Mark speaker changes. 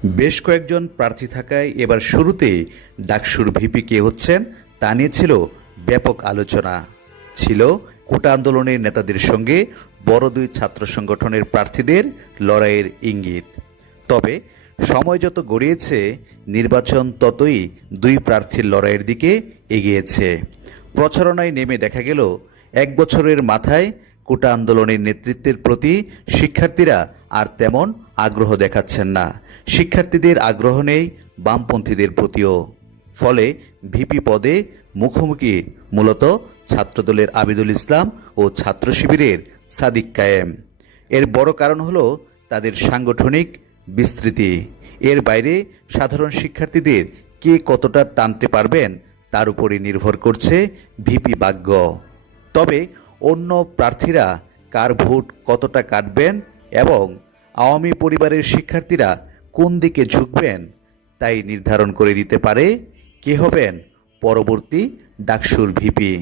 Speaker 1: বেশ কয়েকজন প্রার্থী থাকায় এবার শুরুতে ডাকসুর ভিপি কে হচ্ছেন তা নিয়ে ছিল ব্যাপক আলোচনা। ছিল কোটা আন্দোলনের নেতাদের সঙ্গে বড় দুই ছাত্র সংগঠনের প্রার্থীদের লড়াইয়ের ইঙ্গিত। তবে সময় যত গড়িয়েছে, নির্বাচন ততই দুই প্রার্থীর লড়াইয়ের দিকে এগিয়েছে। প্রচারণায় নেমে দেখা গেল, এক বছরের মাথায় কোটা আন্দোলনের নেতৃত্বের প্রতি শিক্ষার্থীরা আর তেমন আগ্রহ দেখাচ্ছেন না। শিক্ষার্থীদের আগ্রহ নেই, বামপন্থীদের প্রতিও। ফলে ভিপি পদে মুখোমুখি মূলত ছাত্রদলের আবিদুল ইসলাম ও ছাত্র শিবিরের সাদিক কায়েম। এর বড় কারণ হলো তাদের সাংগঠনিক বিস্তৃতি। এর বাইরে সাধারণ শিক্ষার্থীদের কে কতটা টানতে পারবেন তার উপরে নির্ভর করছে ভিপি ভাগ্য তবে অন্য প্রার্থীরা কার ভোট কতটা কাটবেন এবং আওয়ামী পরিবারের শিক্ষার্থীরা কোন দিকে ঝুঁকবেন তাই নির্ধারণ করে দিতে পারে কে হবেন পরবর্তী ডাকসুর ভিপি।